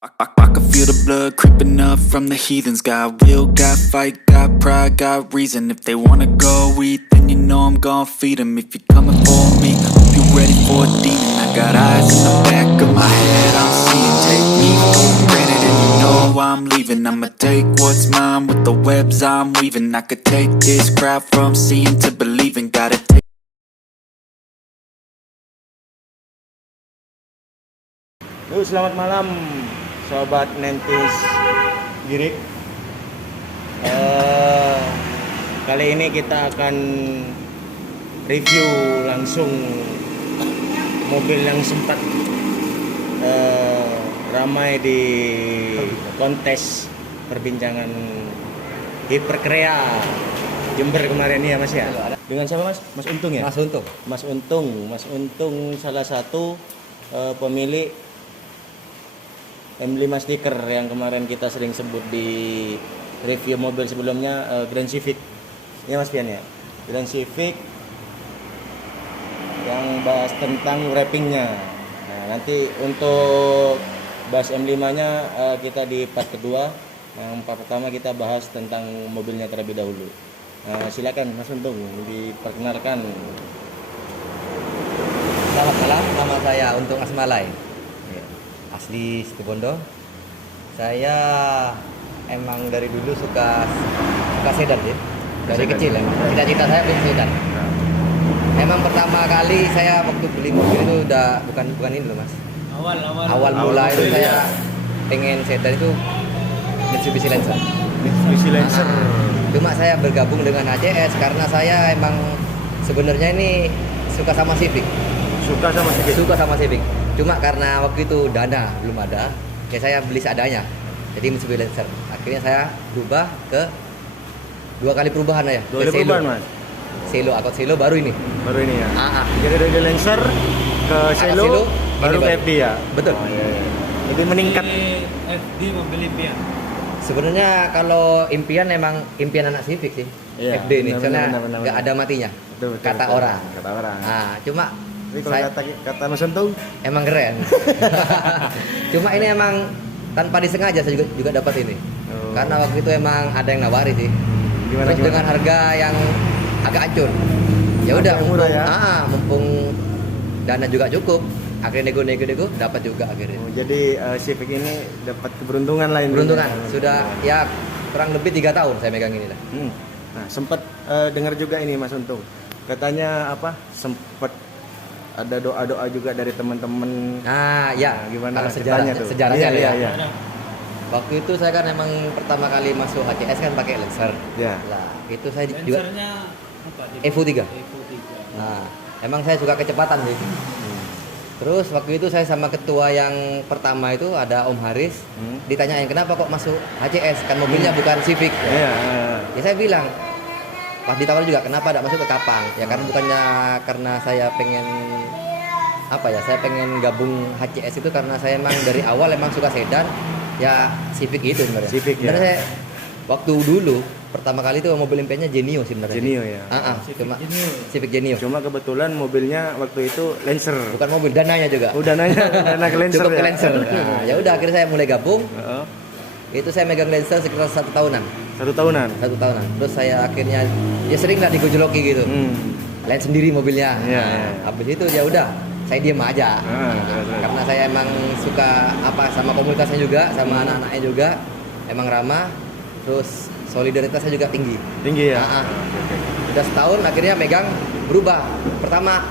I can feel the blood creeping up from the heathens. Got will, got fight, got pride, got reason. If they wanna go eat, then you know I'm gon' feed them. If you're coming for me, hope you're ready for a demon. I got eyes in the back of my head, I'm seeing. Take me for granted and you know I'm leaving. I'ma take what's mine with the webs I'm weaving. I could take this crowd from seeing to believing. Gotta take. Selamat malam sobat Nentis Girik. Kali ini kita akan review langsung mobil yang sempat ramai di kontes perbincangan Hipercrea Jember kemarin ya Mas ya. Dengan siapa Mas? Mas Untung ya? Mas Untung salah satu pemilik M5 stiker yang kemarin kita sering sebut di review mobil sebelumnya, Grand Civic. Ini Mas Pian ya, Grand Civic yang bahas tentang wrappingnya. Nah, nanti untuk bahas M5-nya kita di part kedua. Yang part pertama kita bahas tentang mobilnya terlebih dahulu. Nah, silakan Mas Untung diperkenalkan. Selamat malam, nama saya Untung Asmalai, asli Situbondo. Saya emang dari dulu suka sedan sih, dari kecil emang. Cita-cita saya beli sedan. Emang pertama kali saya waktu beli mobil itu udah bukan ini loh Mas. Awal mula itu saya pengen sedan itu Mitsubishi Lancer. Cuma saya bergabung dengan HCS karena saya emang sebenarnya ini suka sama Civic. Suka sama Civic. Cuma karena waktu itu dana belum ada, ya saya beli seadanya. Jadi Mitsubishi Lancer. Akhirnya saya berubah ke dua kali perubahan ya. Dua kali perubahan Mas. Selo, akot Selo baru ini ya. Jadi dari Lancer ke Selo baru ke FD ya. Betul. Iya. Jadi meningkat. FD mobil impian. Sebenarnya kalau impian emang impian anak Civic sih. Iya, FD ini karena nggak ada matinya. Betul, kata orang. Nah, cuma tapi kalau kata Mas Untung emang keren. Cuma ini emang tanpa disengaja saya juga dapat ini. Karena waktu itu emang ada yang nawari sih. Terus dengan harga yang agak ancur. Ya udah murah ya. Mumpung dana juga cukup. Akhirnya nego dapat juga akhirnya. Jadi Civic ini dapat keberuntungan lain. Sudah ya kurang lebih 3 tahun saya megang ini lah. Nah, sempat dengar juga ini Mas Untung. Katanya sempat ada doa-doa juga dari teman-teman. Ya. Gimana kalau Iya. sejarahnya ya. Waktu itu saya kan emang pertama kali masuk HCS kan pakai Lancer. Ya. Lah, itu saya juga Lancernya apa? Evo 3. Evo 3. Nah, emang saya suka kecepatan sih. Terus waktu itu saya sama ketua yang pertama itu ada Om Haris, ditanyain kenapa kok masuk HCS, kan mobilnya bukan Civic. Iya. Ya saya bilang, pas ditawar juga kenapa tidak masuk ke Kapang? Ya karena bukannya karena saya pengen saya pengen gabung HCS itu karena saya emang dari awal emang suka sedan, ya Civic itu sebenarnya. Sebenarnya saya waktu dulu pertama kali itu mobil impiannya Genio sih sebenarnya. Genio ya. Civic Genio. Cuma kebetulan mobilnya waktu itu Lancer. Bukan mobil, dananya juga. Dana ke Lancer. Cukup ya. ke Lancer. Nah, ya udah akhirnya saya mulai gabung. Itu saya megang Lancer sekitar 1 tahunan. 1 tahunan. Terus saya akhirnya ya sering lah digojoloki gitu. Lain sendiri mobilnya. Iya. Habis itu ya udah saya diem aja. Karena saya emang suka sama komunitasnya juga, sama anak-anaknya juga. Emang ramah. Terus solidaritasnya juga tinggi ya. Udah setahun akhirnya megang berubah. Pertama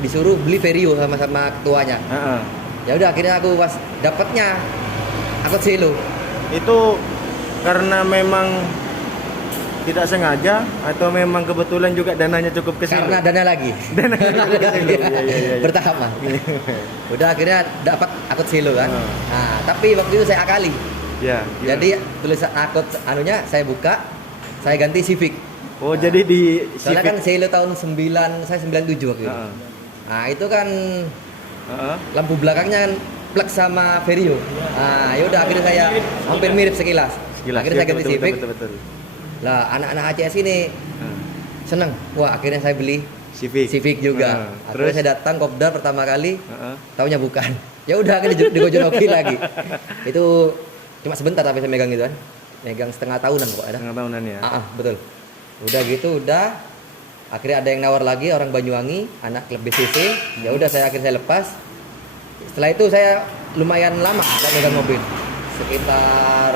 disuruh beli Vario sama ketuanya. Ya udah akhirnya aku pas dapatnya akot Selo. Itu karena memang tidak sengaja atau memang kebetulan juga dananya cukup ke sini? Karena dana lagi. Iya. Bertahap Mas. Udah akhirnya dapat akot Selo kan. Nah, tapi waktu itu saya akali. Ya. Jadi tulisan akot anunya saya buka, saya ganti Civic. Oh, jadi di Soalnya kan Selo tahun 97 waktu itu. Nah, itu kan lampu belakangnya kan plug sama Vario. Nah, ya udah akhirnya saya hampir mirip sekilas. Akhirnya saya ganti Civic. Betul. Lah, anak-anak ACS ini seneng. Wah, akhirnya saya beli Civic juga. Terus saya datang kopdar pertama kali, taunya bukan. Ya udah kan digojolokin lagi. Itu cuma sebentar tapi saya megang gitu kan. Megang setengah tahunan pokoknya ada. Setengah tahunan ya. Betul. Udah gitu udah akhirnya ada yang nawar lagi orang Banyuwangi, anak klub BCC. Ya udah akhirnya saya lepas. Setelah itu saya lumayan lama nggak megang mobil. Sekitar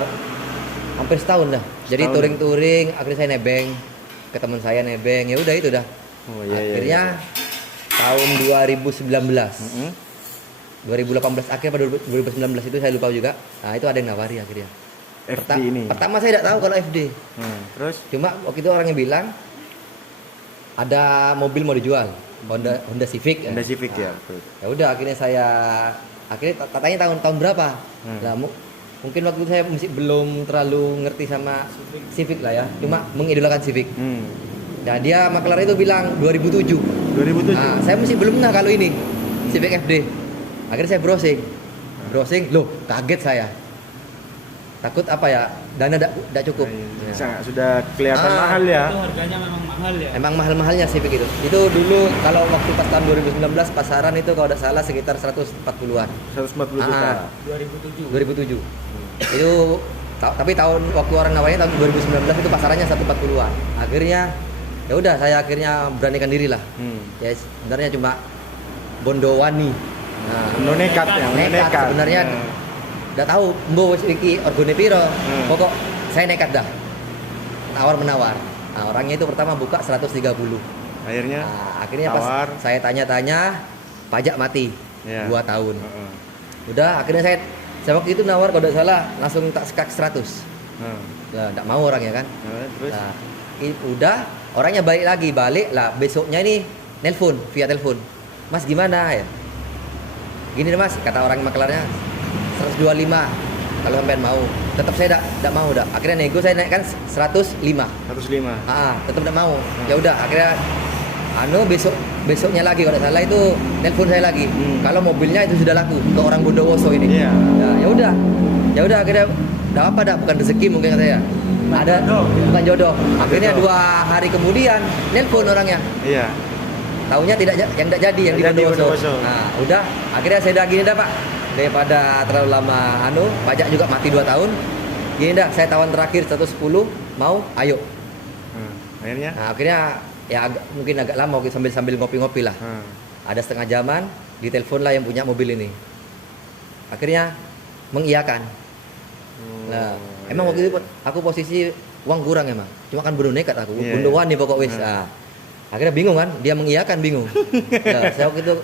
hampir setahun dah. Jadi touring-touring, akhirnya saya nebeng ke teman saya nebeng. Ya udah itu dah. Oh, iya, akhirnya tahun 2019. 2018 akhir pada 2019 itu saya lupa juga. Nah, itu ada yang nawari akhirnya. FD ini. Pertama saya tidak tahu kalau FD. Terus? Cuma waktu itu orangnya bilang ada mobil mau dijual, Honda Civic. Honda Civic ya. Ya udah akhirnya katanya tahun berapa? Lah mungkin waktu itu saya masih belum terlalu ngerti sama Civic lah ya. Cuma mengidolakan Civic. Nah, dia makelar itu bilang 2007. Nah, saya masih belum tahu kalau ini Civic FD. Akhirnya saya browsing, loh kaget saya. Takut apa ya, dana tidak cukup. Sudah kelihatan mahal ya. Itu harganya memang mahal ya. Emang mahal-mahalnya Civic itu. Itu dulu kalau waktu pas tahun 2019 pasaran itu kalau tidak salah sekitar 140-an. 140 juta. 2007. Itu tapi tahun waktu orang nawarnya tahun 2019 itu pasarannya 140-an. Akhirnya ya udah saya akhirnya beranikan diri lah. Ya sebenarnya cuma Bondowani. Nah, nekat sebenarnya. Udah tahu mbo wis iki orgone piro. Pokok saya nekat dah. Menawar. Nah, orangnya itu pertama buka 130. Akhirnya pas saya tanya-tanya pajak mati 2 tahun. Udah akhirnya saya waktu itu nawar kalau tidak salah langsung tak sekak 100. Lah enggak mau orangnya kan. Terus udah orangnya balik lah besoknya ini nelpon via telepon. Mas gimana ya? Gini deh Mas, kata orang makelarnya 125 kalau sampean mau. Tetap saya enggak mau dah. Akhirnya nego saya naikkan 105. Tetap enggak mau. Ya udah akhirnya besoknya lagi kalau salah itu telepon saya lagi. Kalau mobilnya itu sudah laku ke orang Bondowoso ini. Iya. Ya udah akhirnya enggak apa dah, bukan rezeki mungkin katanya. Bukan jodoh. Akhirnya 2 hari kemudian nelpon orangnya. Iya. Taunya yang tidak jadi yang di Bondowoso. Nah, udah akhirnya saya dah gini dah Pak. Daripada terlalu lama pajak juga mati 2 tahun. Gini dah, saya tawaran terakhir 110, mau, ayo. Akhirnya ya mungkin agak lama sambil ngopi-ngopi lah. Ada setengah jaman, ditelepon lah yang punya mobil ini. Akhirnya mengiyakan. Nah, emang waktu itu aku posisi uang kurang emang. Cuma kan bener nekat aku, bundowan nih pokok wis. Akhirnya bingung kan, dia mengiyakan bingung. Nah, saya waktu itu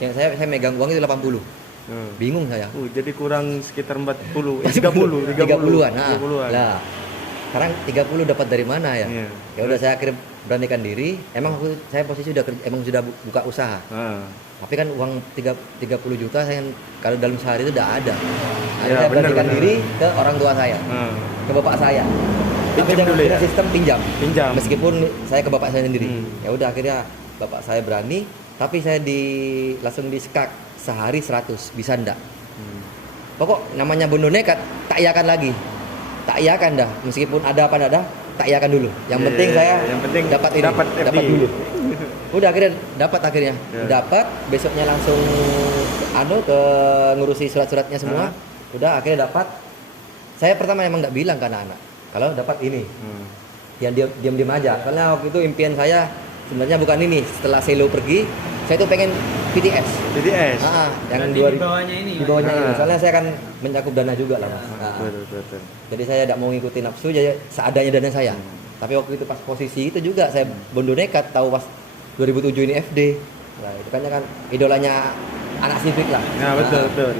saya megang uang itu 80. Bingung saya. Jadi kurang sekitar 30-an. Lah. Sekarang 30 dapat dari mana ya? Ya udah saya akhirnya beranikan diri. Emang saya posisi sudah buka usaha. Tapi kan uang 30 juta saya kalau dalam sehari itu tidak ada. Akhirnya beranikan diri ke orang tua saya. Ke bapak saya. Tapi dengan sistem pinjam. Meskipun saya ke bapak saya sendiri. Ya udah akhirnya bapak saya berani, tapi saya langsung disekak sehari 100, bisa ndak? Pokok namanya bondo nekat, tak iakan lagi. Tak iakan dah, meskipun ada apa ndak ada, tak iakan dulu. Yang penting saya dapat dulu. Udah akhirnya dapat Dapat, besoknya langsung ke ngurusi surat-suratnya semua. Udah akhirnya dapat. Saya pertama emang nggak bilang ke anak-anak kalau dapat ini. Yang diam-diam aja. Karena waktu itu impian saya sebenarnya bukan ini. Setelah Selo pergi, saya tuh pengen PTS. Yang di bawahnya ini. Di bawahnya ini. Soalnya saya kan mencakup dana juga lah, Mas. Betul. Jadi saya tidak mau ngikutin nafsu, jadi seadanya dana saya. Tapi waktu itu pas posisi itu juga saya bondo nekat tahu pas 2007 ini FD. Nah, itu kan idolanya anak Civic lah. Betul.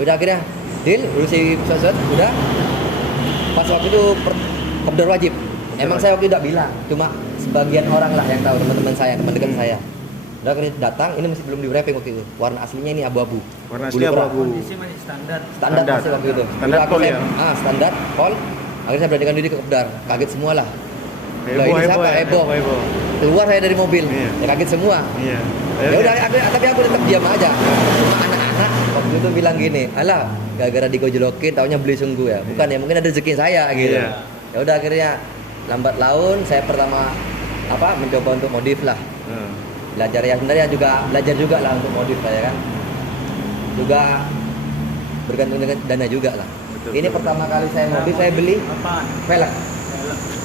Udah akhirnya deal, urusi surat udah. Pas waktu itu kopdar wajib. Emang saya waktu itu tidak bilang, cuma sebagian orang lah yang tahu, teman-teman saya, teman dekat saya. Udah akhirnya datang, ini masih belum di wrapping waktu itu. Warna aslinya ini abu-abu. Kondisi masih standar. Standar masih waktu itu. Standar pol ya. Standar pol. Akhirnya saya beranikan diri ke kopdar. Kaget semua lah. Ini siapa? Heboh. Keluar saya dari mobil. Ya kaget semua. Ya udah, tapi aku tetap diam aja. Cuma anak-anak waktu itu bilang gini, alah, gara-gara digojolokin, taunya beli sungguh ya. Bukan ya, mungkin ada rezeki saya gitu. Ya udah akhirnya lambat laun saya pertama mencoba untuk modif lah. Belajar ya sebenarnya belajar juga lah untuk modif lah ya kan. juga bergantung dengan dana juga lah. Betul, Ini betul. pertama kali saya mobil saya beli Apaan? velg.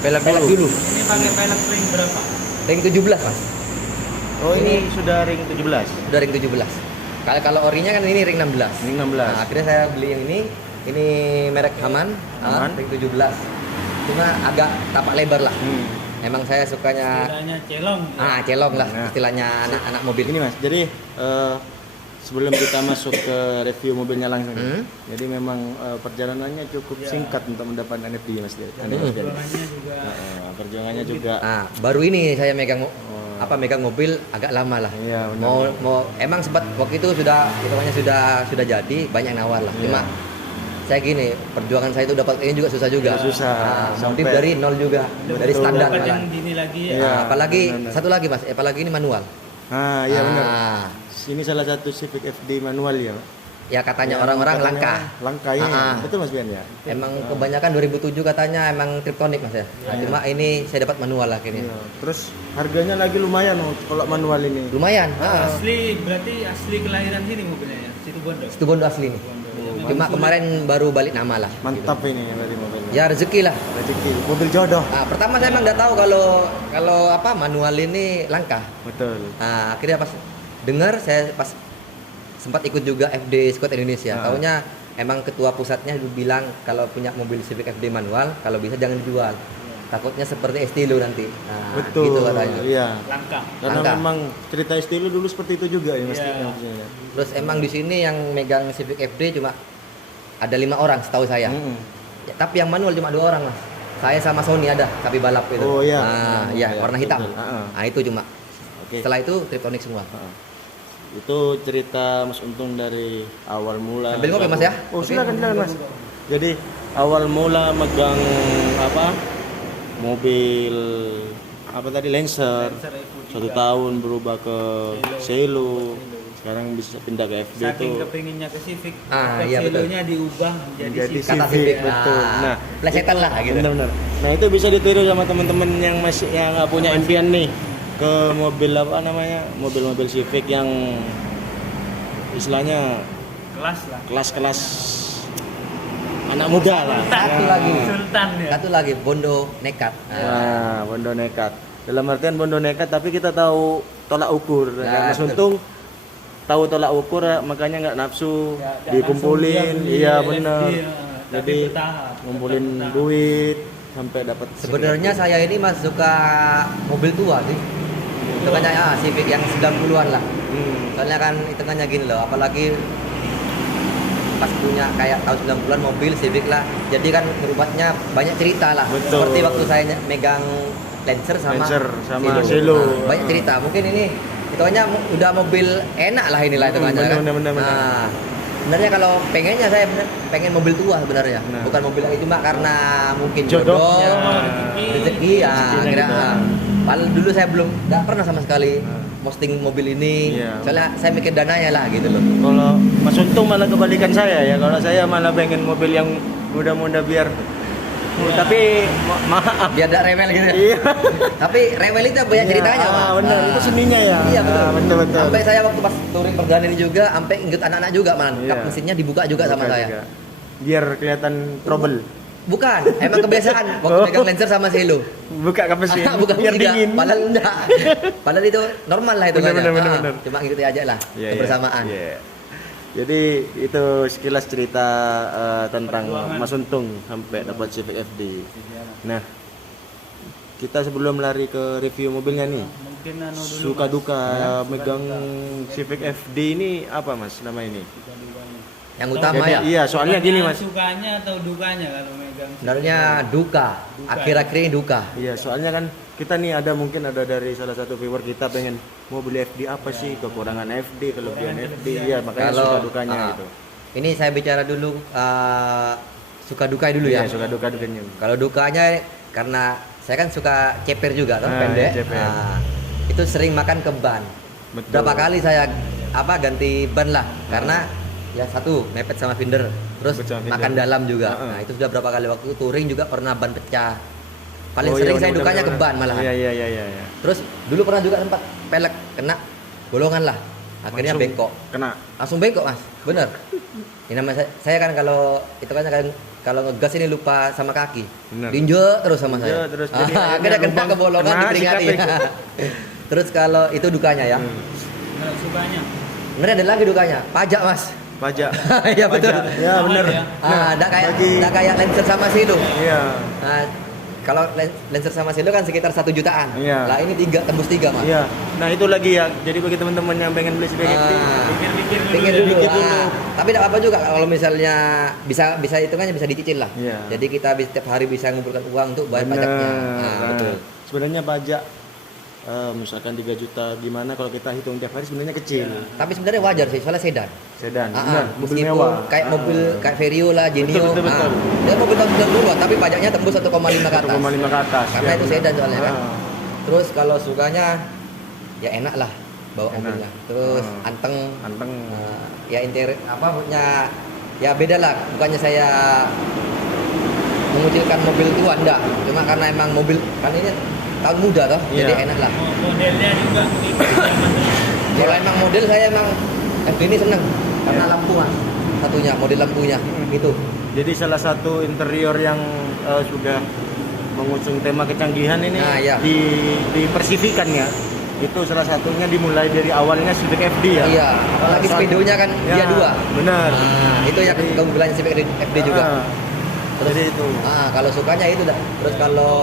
Velg Velg dulu. Ini pakai velg ring berapa? Ring 17 Mas. Oh ini sudah ring 17. Udah ring 17. Kalau orinya kan ini ring 16. Ring 16. Nah, akhirnya saya beli yang ini. Ini merek Haman, Haman. ring 17. Cuma agak tapak lebar lah. Emang saya sukanya Istilahnya celong. celong lah Nah. istilahnya anak-anak mobil. Ini Mas, jadi sebelum kita masuk ke review mobilnya langsung, jadi memang perjalanannya cukup singkat untuk mendapatkan NFT Mas. Perjuangannya juga. Perjuangannya juga. Nah, baru ini saya megang megang mobil agak lama lah. Iya, benar. Mau emang sempat waktu itu hitungannya sudah jadi banyak nawar lah. Iya. Cuma saya gini, perjuangan saya itu dapat ini juga susah juga. Ya, susah. Nah, motif Sampai- dari nol juga, dari Betul. standar Dapat malah. yang gini lagi ya. Iya. Nah, apalagi benar. satu lagi Mas, apalagi ini manual. Iya benar. Ah, Ini salah satu Civic FD manual ya. ya katanya Ya, orang-orang katanya langka. Langka ya. Ah. Betul Mas Bian ya. Emang kebanyakan 2007 katanya emang Triptonic Mas ya. Nah, cuma ini saya dapat manual lah akhirnya. Iya. Terus harganya lagi lumayan oh, kalau manual ini. Lumayan. Berarti asli kelahiran sini mobilnya ya. Situ Bondo. Itu Bondo asli nih. Cuma kemarin baru balik nama lah. Mantap ini berarti mobilnya. Ya rezeki lah. Rezeki, mobil jodoh. Nah, pertama saya emang nggak tahu kalau manual ini langka. Betul. Nah, akhirnya pas dengar saya pas sempat ikut juga FD Squad Indonesia. Ah. Taunya emang ketua pusatnya bilang kalau punya mobil Civic FD manual kalau bisa jangan dijual. Takutnya seperti Estilo nanti. Nah, Betul. gitu katanya. Iya. Langka. Karena Langka. memang cerita Estilo dulu seperti itu juga ya Mas. Iya. Maksudnya. Terus emang di sini yang megang Civic FD cuma ada 5 orang setahu saya. Mm-mm. Ya, tapi yang manual cuma 2 orang Mas. Saya sama Sony ada sapi balap itu. Oh, iya. Nah, Oh, iya iya, warna hitam. betul. Nah, itu cuma. Oke. Setelah itu Triptonic semua. Itu cerita Mas Untung dari awal mula. Ambil ngopi, Mas, ya? Oh, Oke. silakan Mas. Jadi awal mula megang apa? Mobil apa tadi Lancer. Lancer Evo 1 tahun berubah ke Selo. Sekarang bisa pindah ke FD itu. Saking kepinginnya ke Civic, Iya, betul. Velonya diubah menjadi Menjadi Civic. Kata Civic, Civic. betul. Nah, plesetan lah gitu. Benar-benar. Nah, itu bisa ditiru sama teman-teman yang masih yang nggak punya impian nih ke mobil apa namanya? Mobil-mobil Civic yang istilahnya Kelas lah. kelas-kelas anak muda lah. Satu lagi. Sultan ya. Satu lagi Bondo nekat. Nah, bondo nekat. Dalam artian bondo nekat, tapi kita tahu tolak ukur. Nah, Mas betul. Untung tahu tolak ukur, makanya nggak nafsu Nggak dikumpulin. langsung dia beli Iya LFD, benar. tapi Jadi bertahap, ngumpulin bertahap. duit sampai dapat. Sebenarnya saya ini Mas suka mobil tua sih. Hitungannya Civic yang 90-an lah. Soalnya kan hitungannya gini loh, apalagi pas punya kayak tahun 90-an mobil Civic lah. Jadi kan berubahnya banyak cerita lah. Betul. Seperti waktu saya megang Lancer sama Selo. Nah, banyak cerita. Mungkin ini hitungannya udah mobil enak lah inilah hitungannya kan. bener. Nah, sebenarnya kalau pengennya saya pengen mobil tua sebenarnya. Nah. Bukan mobil lagi cuma karena mungkin Jodoh. jodoh, Rezeki. rezeki ya Rezekinya kira. gitu. Padahal dulu saya belum nggak pernah sama sekali posting mobil ini. Iya. Soalnya saya mikir dananya lah gitu loh. Kalau Mas Untung malah kebalikan saya ya. Kalau saya malah pengen mobil yang muda-muda biar tapi maaf. Biar tidak rewel gitu. Iya. Tapi rewel itu banyak ceritanya, Pak. Benar, itu seninya ya. Iya betul. Betul. Sampai saya waktu pas touring perdana ini juga, sampai inget anak-anak juga man. Iya. Kap mesinnya dibuka juga sama Buka saya. juga. Biar kelihatan trouble. Bukan, emang kebiasaan waktu Oh. megang Lancer sama Selo. Buka ke mesin. Bukan biar tidak. dingin. Padahal enggak. Padahal itu normal lah itu Bener. Cuma ngikuti aja lah Iya, kebersamaan. iya. Jadi itu sekilas cerita tentang Mas Untung sampai dapat Civic FD. Nah, kita sebelum lari ke review mobilnya nih, Mungkin dulu. suka duka megang Civic FD ini apa Mas nama ini? Yang utama Jadi, ya, iya, soalnya gini Mas. Sukanya atau dukanya kalau megang sebenarnya duka. Akhir-akhir ini duka. Iya, soalnya kan kita nih mungkin ada dari salah satu viewer kita pengen mau beli FD apa sih, kekurangan FD, kelebihan FD. Iya, makanya suka dukanya gitu. Ini saya bicara dulu suka duka dulu ya. Iya, suka dukanya. Kalau dukanya karena saya kan suka ceper juga kan Ah, pendek. iya, ceper. Nah, itu sering makan ke ban. Betul. Berapa kali saya ganti ban lah karena ya satu mepet sama fender, terus Mepet sama fender. makan dalam juga. Heeh. Nah, itu sudah berapa kali waktu touring juga pernah ban pecah. Paling Oh, sering iya, saya benar, dukanya benar, ke ban malahan. Iya. Terus dulu pernah juga sempat pelek kena bolongan lah. Akhirnya Langsung bengkok. Kena. Langsung bengkok mas, bener. Ini nama saya kan kalau itu kan kalau ngegas ini lupa sama kaki, Bener. diinjek terus sama Diinjek saya. terus, jadi Akhirnya kena lubang, kebolongan kena diperingati. sikatnya. Terus kalau itu dukanya ya, Kalau sukanya. kemudian ada lagi dukanya, pajak mas. Pajak. Iya betul. Pajak. Ya bener. Ya. Nggak kayak Lancer sama Silo. Iya. Nah, kalau Lancer sama Silo kan sekitar 1 jutaan. Iya. Lah ini tembus 3 mas. Iya. Nah itu lagi ya. Jadi bagi teman-teman yang pengen beli Civic FD, Pikir-pikir dulu. Pikir ya. dulu. Pikir dulu. Tapi tidak apa juga kalau misalnya bisa hitungannya bisa dicicil lah. Iya. Jadi kita setiap hari bisa mengumpulkan uang untuk bayar pajaknya. Nah, betul. Sebenarnya pajak misalkan 3 juta gimana kalau kita hitung tiap hari sebenarnya kecil. Tapi sebenarnya wajar sih soalnya sedan. Sedan. Ah, Benar, mobil meskipun mewah. kayak mobil kayak Vario lah, Genio. Betul, betul. Dia mobil tahun 90-an tapi pajaknya tembus 1,5 ke atas. 1,5 ke atas. Karena Ya, itu benar. sedan soalnya kan. Ah. Terus kalau sukanya ya enak lah bawa Enak. mobilnya. Terus anteng. Anteng. Ya interior apa punya ya beda lah. Bukannya saya mengucilkan mobil tua enggak. Cuma karena emang mobil kan ini tahun muda toh, Iya. jadi enak lah. Modelnya juga ngikut zamannya. Kalau emang model saya emang FD ini seneng karena lampu mas satunya model lampunya gitu. Jadi salah satu interior yang sudah mengusung tema kecanggihan ini Nah, iya. dipersifkan ya. Itu salah satunya dimulai dari awalnya Civic FD ya. Iya, apalagi Soalnya- speedonya kan Ya, dia 2. Benar. Nah, itu yang keunggulannya Civic FD juga. Jadi itu. Kalau sukanya itu dah. Terus kalau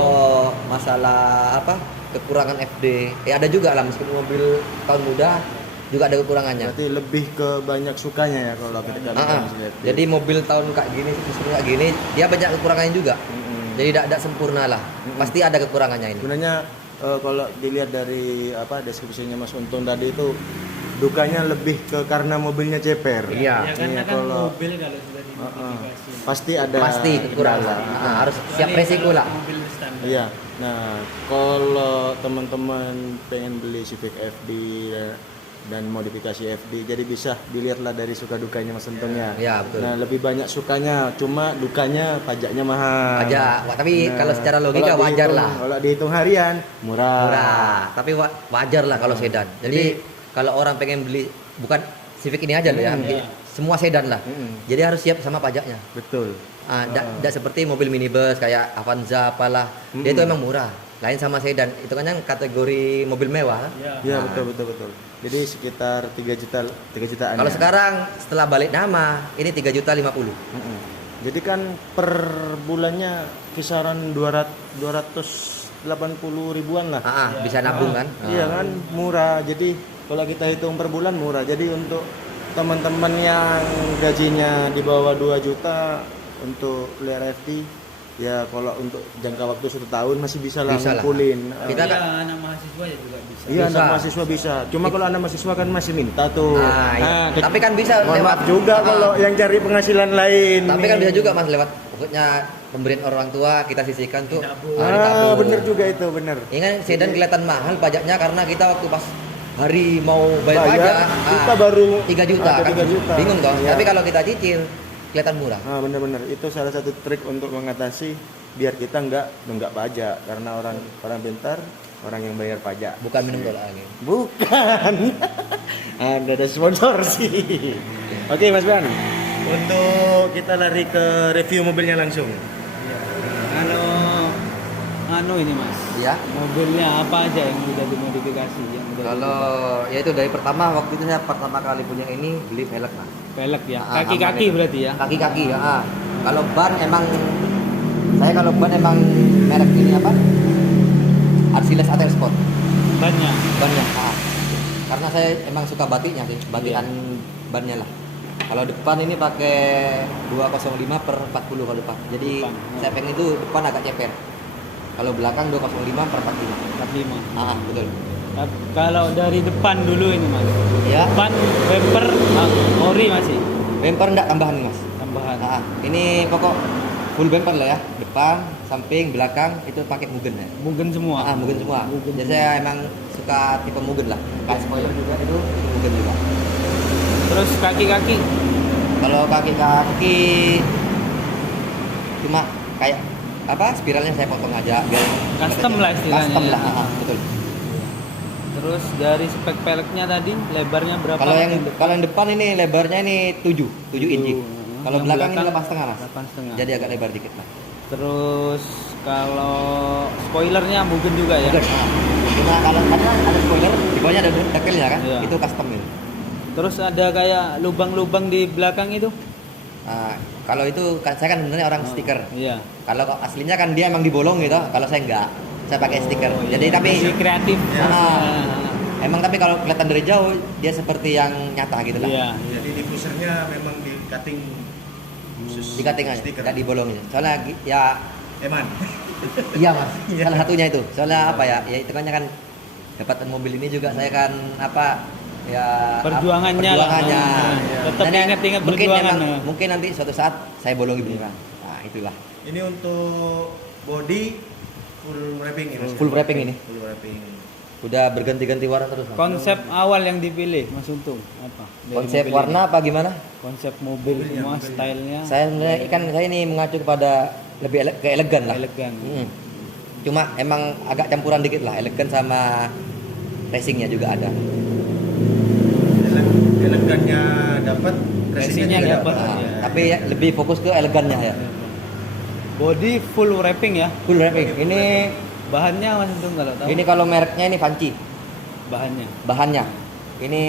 masalah apa kekurangan FD, ya ada juga lah meskipun mobil tahun muda juga ada kekurangannya. Berarti lebih ke banyak sukanya ya kalau ketika Civic FD. Jadi mobil tahun kayak gini, meskipun kayak gini, dia banyak kekurangannya juga. Jadi tidak sempurna lah. Pasti ada kekurangannya ini. Sebenarnya kalau dilihat dari apa deskripsinya Mas Untung tadi itu dukanya lebih ke karena mobilnya ceper. Iya. Ya karena Iya, kan kalau- mobil kalau sudah dimodifikasi. Pasti ada Pasti kekurangan. kendala. Harus siap resiko lah. Mobil standar. Iya. Nah, kalau teman-teman pengen beli Civic FD dan modifikasi FD, jadi bisa dilihatlah dari suka dukanya Mas Untung ya. Iya, betul. Nah, lebih banyak sukanya, cuma dukanya pajaknya mahal. Pajak. Wah, tapi kalau secara logika kalau wajar dihitung- lah. Kalau dihitung harian murah. Murah. Tapi wajar lah kalau sedan. Jadi kalau orang pengen beli bukan Civic ini aja loh ya. Semua sedan lah. Jadi harus siap sama pajaknya. Betul. Tidak seperti mobil minibus kayak Avanza apalah. Dia itu emang murah. Lain sama sedan. Itu kan yang kategori mobil mewah. Ya. Iya, betul. Jadi sekitar 3 jutaan. Kalau ya. sekarang setelah balik nama ini 3.050.000. Jadi kan per bulannya kisaran 280 ribuan lah. Bisa nabung kan? Iya kan, murah. Jadi kalau kita hitung per bulan murah. Jadi untuk teman-teman yang gajinya di bawah 2 juta untuk pelihara FD, ya kalau untuk jangka waktu 1 tahun masih bisa lah Bisa lah. ngumpulin. Kita Iya, kan- anak mahasiswa ya juga bisa. Iya, Bisa. anak mahasiswa bisa. Cuma kalau anak mahasiswa kan masih minta tuh. Iya. ke- Tapi kan bisa mohon lewat maaf juga kalau yang cari penghasilan lain. Tapi nih. kan bisa juga mas lewat pokoknya pemberian orang tua kita sisihkan tuh. Ditabung. Ah, bener juga itu, bener. Ini kan sedan kelihatan mahal pajaknya karena kita waktu pas hari mau bayar Bayar, pajak kita baru 3 juta ada kan. 3 juta. Bingung toh. Iya. Tapi kalau kita cicil kelihatan murah. Ah, bener-bener itu salah satu trik untuk mengatasi biar kita nggak pajak karena orang pintar orang yang bayar pajak. Bukan minum tolak angin. Bukan. Ada sponsor sih. Oke, Mas Ban. Untuk kita lari ke review mobilnya langsung. Kalau ini mas, Iya. mobilnya apa aja yang sudah dimodifikasi? Yang udah Kalau ya itu dari pertama waktu itu saya pertama kali punya ini beli velg mas. velg ya, Ah, kaki-kaki aman itu. berarti ya. Kaki-kaki ya. Kalau ban emang saya kalau ban emang merek ini apa? Arsiles ATL Sport Bannya. bannya. Karena saya emang suka batiknya sih, batikan bannya lah. Kalau depan ini pakai 205 per 40 kalau depan. Jadi Depan, saya pengen itu depan agak ceper. Kalau belakang 205 per 45. 45. Betul. Kalau dari depan dulu ini mas, Ya. depan bumper ori masih Bumper enggak tambahan nih, Mas. tambahan. Ini pokok full bumper lah ya. Depan, samping, belakang itu pakai Mugen ya. Mugen semua. Mugen semua. Mugen Jadi semua. saya emang suka tipe Mugen lah. Kayak spoiler juga itu Mugen juga. Terus kaki-kaki Kalau kaki-kaki cuma kayak apa spiralnya saya potong aja biar Custom lah istilahnya. Custom lah, betul. Terus dari spek peleknya tadi lebarnya berapa? Kalau yang depan ini lebarnya ini 7 inci. Kalau Yang belakang ini 8,5 mas. 8,5. Jadi agak lebar dikit lah. Terus kalau spoilernya mungkin juga ya. Bukan. Cuma kalau karena ada spoiler, di bawahnya ada dekelnya kan, Iya. itu custom itu. Terus ada kayak lubang-lubang di belakang itu? Nah, kalau itu kan saya kan sebenarnya orang stiker. Iya. Kalau aslinya kan dia emang dibolong gitu. Kalau saya enggak, saya pakai stiker. Oh, iya. Jadi tapi Masih kreatif. emang tapi kalau kelihatan dari jauh dia seperti yang nyata gitu lah. Iya. Jadi diffusernya memang di cutting khusus. Di cutting aja, stiker. enggak dibolongin. Soalnya ya Eman. iya mas, salah satunya itu. Soalnya apa ya? Ya itu kan dapatan mobil ini juga saya kan apa ya Perjuangannya lah. perjuangannya. Tetap Dan ya, ingat-ingat mungkin perjuangan. memang- mungkin nanti suatu saat saya bolongi beneran. Nah itulah. Ini untuk body full wrapping ini. Mas? Full wrapping ini. Full wrapping. Udah berganti-ganti warna terus mas. Konsep awal yang dipilih Mas Untung apa? Dari Konsep mobil warna apa gimana? ini? Konsep mobil semua, stylenya Saya sebenarnya kan saya ini mengacu kepada lebih ke elegan lah. elegan. Cuma emang agak campuran dikit lah, elegan sama racingnya juga ada. Elegannya dapat, Racingnya juga dapat. Nah, Iya. tapi ya, lebih fokus ke elegannya ya. Body full wrapping ya. Full wrapping. Ini Bahannya Mas Untung kalau tahu. ini kalau mereknya ini Vanci. Bahannya. Bahannya. Ini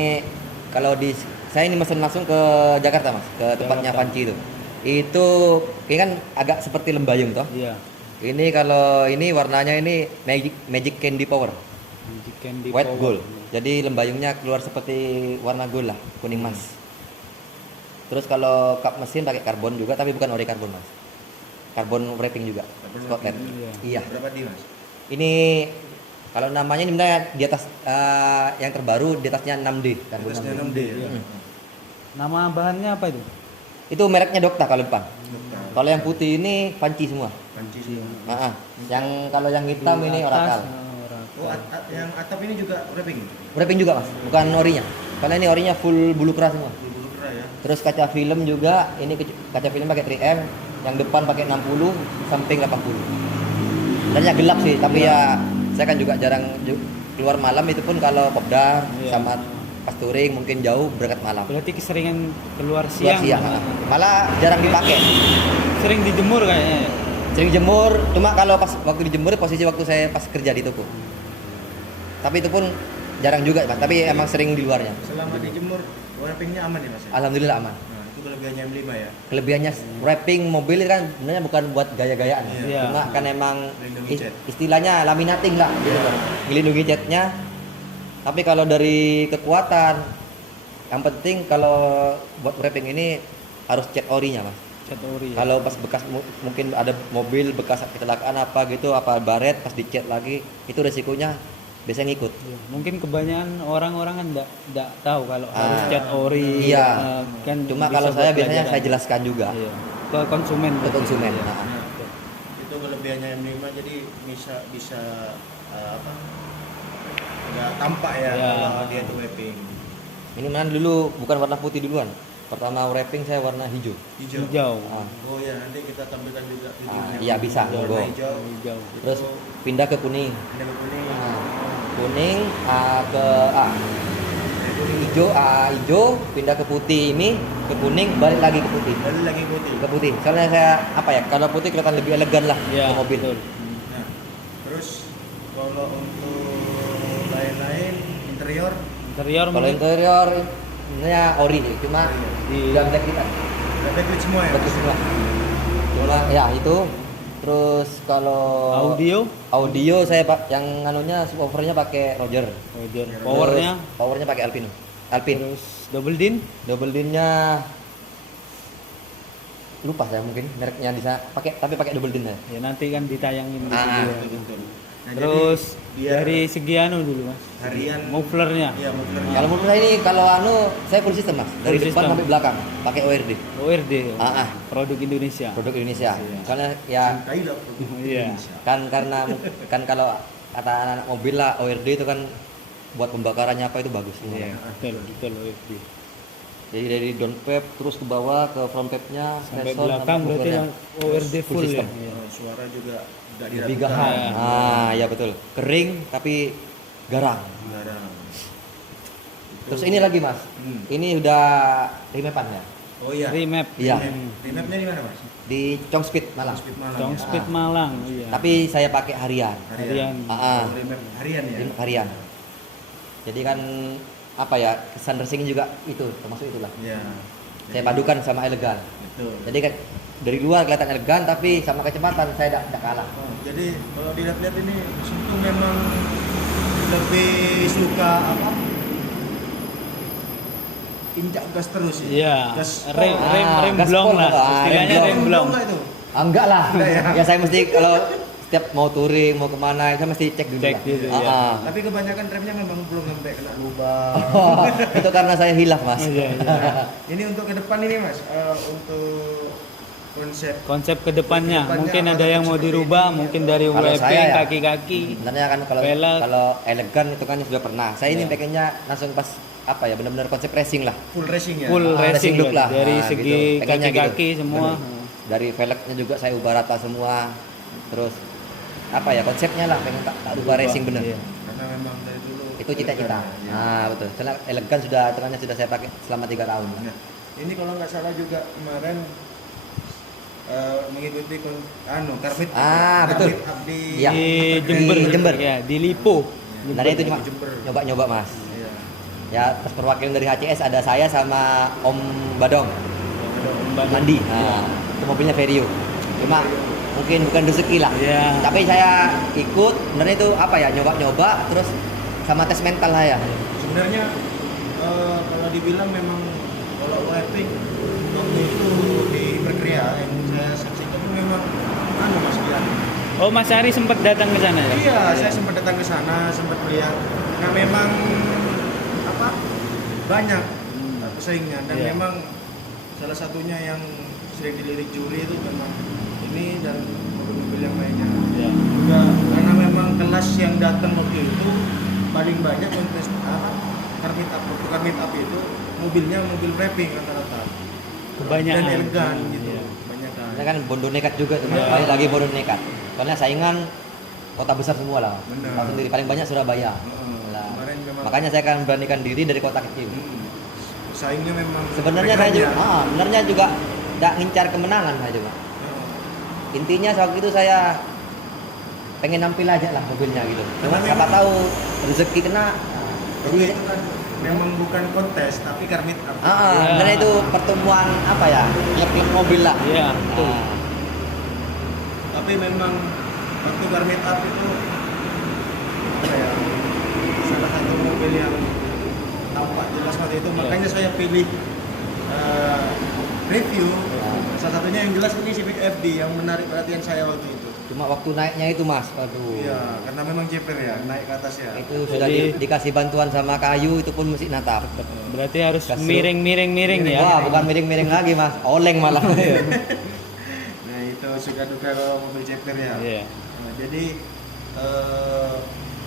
kalau di saya ini mesen langsung ke Jakarta mas, ke tempatnya Jakarta. Vanci itu. Itu ini kan agak seperti lembayung toh. Iya. Ini kalau ini warnanya ini Magic Candy Power, Magic Candy white Power. gold. Jadi lembayungnya keluar seperti warna gold lah, kuning emas. Terus kalau kap mesin pakai karbon juga, tapi bukan ori karbon mas. Karbon wrapping juga. Karbon Scotland. wrapping, Iya. Berapa di mas? Ini kalau namanya ini sebenarnya di atas yang terbaru di atasnya 6D. Karbon Atasnya 6D. 6D ya. Mm. Nama bahannya apa itu? Itu mereknya Dokta kalau depan. Dokter. Kalau yang putih ini Vanci semua. Panci semua. Nah, yang kalau yang hitam Di ini atas, Oracle. Oracle. Oh, yang atap ini juga wrapping. Wrapping juga mas, bukan orinya. Karena ini orinya full bulu keras semua. Bulu kera ya. Terus kaca film juga, ini kaca film pakai 3M, yang depan pakai 60, samping 80. Dan yang gelap sih, tapi ya saya kan juga jarang keluar malam, itu pun kalau kopdar Iya. sama pas touring mungkin jauh berangkat malam. Berarti keseringan keluar Keluar siang. siang, malah jarang dipakai. Sering dijemur kayaknya. Sering jemur, cuma kalau pas waktu dijemur posisi waktu saya pas kerja di toko. Tapi itu pun jarang juga mas, tapi emang sering di luarnya. Selama dijemur wrappingnya aman ya mas? Ya? Alhamdulillah aman. Nah itu kelebihannya M5 ya. Kelebihannya wrapping mobil itu kan sebenarnya bukan buat gaya-gayaan. Iya. Cuma kan emang Melindungi cat. istilahnya laminating lah gitu Iya. kan. Melindungi catnya. Tapi kalau dari kekuatan yang penting kalau buat wrapping ini harus cat orinya mas. Cat ori. Ya. Kalau pas bekas mungkin ada mobil bekas kecelakaan apa gitu, apa baret pas dicat lagi, itu resikonya biasanya ngikut. Iya. Mungkin kebanyakan orang-orang kan enggak tahu kalau harus Ah, cat ori. iya. Kan Cuma bisa kalau saya buat biasanya pelajaran. saya jelaskan juga. Iya. Ke konsumen. Ke konsumen. Iya. Nah. Itu kelebihannya M5 jadi bisa apa? Nggak tampak ya Iya. kalau dia itu wrapping. Ini mana dulu bukan warna putih duluan. Pertama wrapping saya warna hijau. Hijau. Hijau. Ah. Oh ya nanti kita tampilkan juga videonya. iya, bisa, Warna monggo. hijau. Hijau. Terus pindah ke kuning. Ada kuning. Nah, kuning ke hijau, hijau, pindah ke putih ini, ke kuning, balik lagi ke putih. Balik lagi putih. Ke putih. Soalnya saya apa ya? Kalau putih kelihatan lebih elegan lah Iya. ke mobil. Betul. Nah, terus kalau untuk lain-lain interior Interior Kalau mungkin interior sebenarnya ori sih, cuma di udah black kita. udah backlit semua ya. Bagus semua. Cuma ya itu. Terus kalau audio saya pak yang anunya subwoofernya pakai Roger. Roger. Terus Powernya powernya pakai Alpine. terus double din. Double din-nya lupa saya mungkin mereknya bisa tapi pakai double din ya. Ya nanti kan ditayangin di Ah, video. Betul. Nah, Terus jadi biar dari segi anu dulu Mas. harian Mufflernya. iya mufflernya. Kalau menurut saya ini kalau saya full system mas, dari Full depan system. sampai belakang pakai ORD. ORD. Ah, ah. Produk Indonesia. Produk Indonesia. Iya. Soalnya ya Cintai lah produk Iya. Indonesia. kan karena kan kalau kata anak mobil lah ORD itu kan buat pembakarannya apa itu bagus. Iya, betul ORD. Jadi dari downpipe terus ke bawah ke front pipe-nya Sampai sensor, belakang sama berarti bumpernya. yang ORD Full full ya. system. Iya. Suara juga nggak Lebih diragukan. gahar. Iya. Ah, ya betul. Kering tapi garang. Garang. Terus ini lagi mas, ini udah remapan ya? Oh iya. Remap. Iya. Remapnya di mana mas? Di Chongspeed Malang. Speed Malang. Tong ya? Speed Malang. Iya. Tapi saya pakai harian. Harian. Ah, Remap harian ya. remap harian. Jadi kan apa ya, kesan racing juga itu termasuk itulah. Iya. Saya padukan sama elegan. Betul. Jadi kan dari luar kelihatan elegan tapi sama kecepatan saya tidak kalah. Oh, jadi kalau dilihat-lihat ini Suntung memang lebih suka apa? Injak gas terus ya. Iya. Gas Rem gaspol blong lah. nggak? Istilahnya Rem rem blong. Enggak itu. Ah, enggak lah. Enggak ya? Ya saya mesti kalau setiap mau touring mau kemana saya mesti cek dulu Cek lah. dulu, Ah, ya. ah. Tapi kebanyakan remnya memang belum sampai kena lubang. Oh, itu karena saya hilaf mas. Iya, iya. Nah, ini untuk ke depan ini mas, untuk Konsep kedepannya Kedepannya mungkin ada apakah yang mau seperti dirubah, ini mungkin atau- dari Kalau WP, saya ya, kaki-kaki. Sebenarnya kan kalau Velg. kalau elegan itu kan sudah pernah. Saya ini Ya. pengennya langsung pas apa ya benar-benar konsep racing lah. full racing ya. Full racing racing look lah. dari Nah, segi gitu. Pengennya kaki-kaki gitu. semua. Dari velgnya juga saya ubah rata semua. Terus apa ya konsepnya lah pengen tak ubah racing bener. Iya. Karena memang dari dulu Itu cita-cita. elegan, ya. Nah betul. Soalnya elegan sudah ternyata sudah saya pakai selama 3 tahun. Nah, ini kalau nggak salah juga kemarin mengikuti Karmit. Ah, betul. Karmit Abdi. Iya. Di Di Jember, Jember. ya, di Lipo. Nah itu cuma Jember. nyoba-nyoba mas. Iya. Ya pas perwakilan dari HCS ada saya sama Om Badong Mandi. Mandi. Nah, itu mobilnya Vario. Cuma mungkin bukan rezeki lah. Iya. Tapi saya ikut, sebenarnya itu apa ya nyoba-nyoba terus sama tes mental lah ya. Sebenarnya kalau dibilang memang kalau wiping waktu itu di Perkria yang saya saksikan itu memang Mas Bian. Oh, Mas Ari sempat datang ke sana ya? Iya, saya sempat datang ke sana, sempat melihat. Nah, memang apa? Banyak pesaingnya dan Iya. memang salah satunya yang sering dilirik juri itu memang ini dan mobil-mobil yang lainnya. Iya. Juga karena memang kelas yang datang waktu itu paling banyak kontes apa? Karmit up itu mobilnya mobil wrapping rata-rata. Kebanyakan. Dan elegan gitu. Iya. Banyak kan. Saya kan bondo nekat juga tuh, Mas. Iya. Balik lagi bondo nekat. Soalnya saingan kota besar semua lah. Benar. Tahu sendiri paling banyak Surabaya. Heeh. Lah, Kemarin memang makanya saya akan beranikan diri dari kota kecil. saingnya memang Sebenarnya saya juga, mereka sebenarnya juga tidak ngincar kemenangan saya juga. Intinya saat itu saya pengen nampil aja lah mobilnya gitu. Cuma Karena siapa memang- tahu rezeki kena. Jadi itu kan memang bukan kontes tapi karmit up. Iya. Sebenarnya itu pertemuan apa ya? Klub-klub mobil lah. Iya, betul. Nah, Tapi memang waktu karmit up itu apa ya? Salah satu mobil yang tampak jelas waktu itu makanya saya pilih review. Salah satunya yang jelas ini Civic FD yang menarik perhatian saya waktu itu. cuma waktu naiknya itu Mas, aduh. Iya, karena memang jeper ya, naik ke atas ya. Itu sudah Jadi- dikasih bantuan sama kayu itu pun mesti natap. Berarti harus Gas miring-miring ya. Wah, bukan miring-miring lagi Mas, oleng malah. Nah itu suka duka kalau mobil jeper ya. Iya. Nah, jadi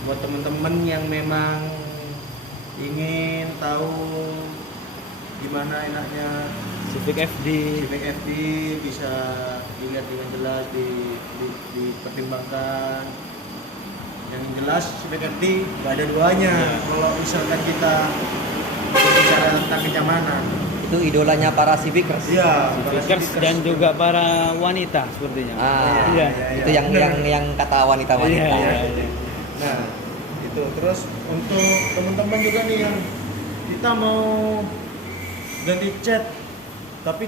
buat teman-teman yang memang ingin tahu gimana enaknya Civic FD. Civic FD bisa dilihat dengan jelas, dipertimbangkan. Yang jelas Civic FD nggak ada duanya. Kalau misalkan kita bicara tentang kenyamanan, Itu idolanya para Civicers. iya, Civicers dan juga para wanita sepertinya. Ah, Iya. itu yang kata wanita-wanita. Iya, iya. Nah, itu terus untuk teman-teman juga nih yang kita mau ganti cat tapi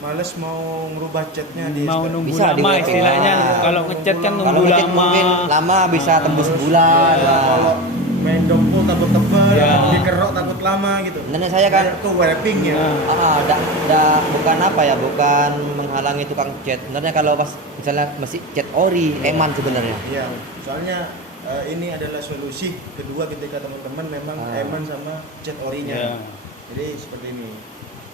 males mau merubah catnya di Mau nunggu Bisa lama di- istilahnya. Ah. Kalau ngecat kan Kalau nunggu ngecat lama. mungkin lama bisa tembus bulan. Ya, Nah. kalau main dompo takut tebal, Ya. dikerok takut lama gitu. Sebenarnya saya kan itu wrapping ya. bukan apa ya, bukan menghalangi tukang cat. Sebenarnya kalau pas misalnya masih cat ori, eman sebenarnya. Iya, soalnya ini adalah solusi kedua ketika teman-teman memang Ah. eman sama cat orinya. Iya. Jadi seperti ini.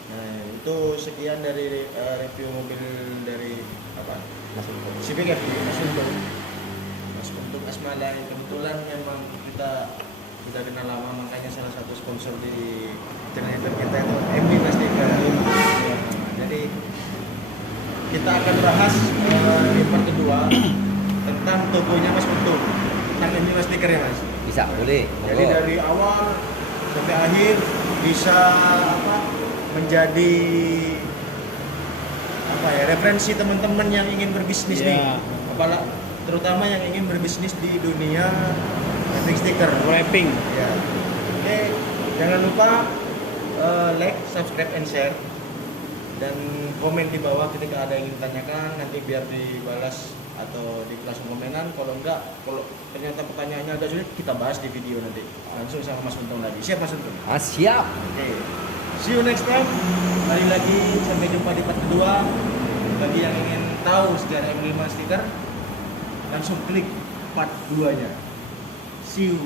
Nah, itu sekian dari review mobil dari apa? Mas Untung. Civic FD Mas Untung. Mas Untung Asmalai. Kebetulan memang kita sudah kenal lama, makanya salah satu sponsor di channel YouTube kita itu MB Plastika. Jadi kita akan bahas di part kedua tentang tokonya Mas Untung. Tentang MB Plastika ya Mas. Bisa Bisa, boleh. Jadi Monggo. dari awal sampai akhir bisa menjadi referensi teman-teman yang ingin berbisnis Iya. nih. Terutama yang ingin berbisnis di dunia wrapping stiker. Wrapping. Ya. Oke, jangan lupa like, subscribe, and share. Dan komen di bawah ketika ada yang ingin tanyakan, nanti biar dibalas atau di langsung komenan. Kalau ternyata pertanyaannya agak sulit, kita bahas di video nanti langsung sama Mas Untung lagi. Siap Mas Untung? Siap. Oke. See you next time. Kembali lagi, sampai jumpa di part kedua. Bagi yang ingin tahu sejarah M5 stiker, langsung klik part 2-nya. See you.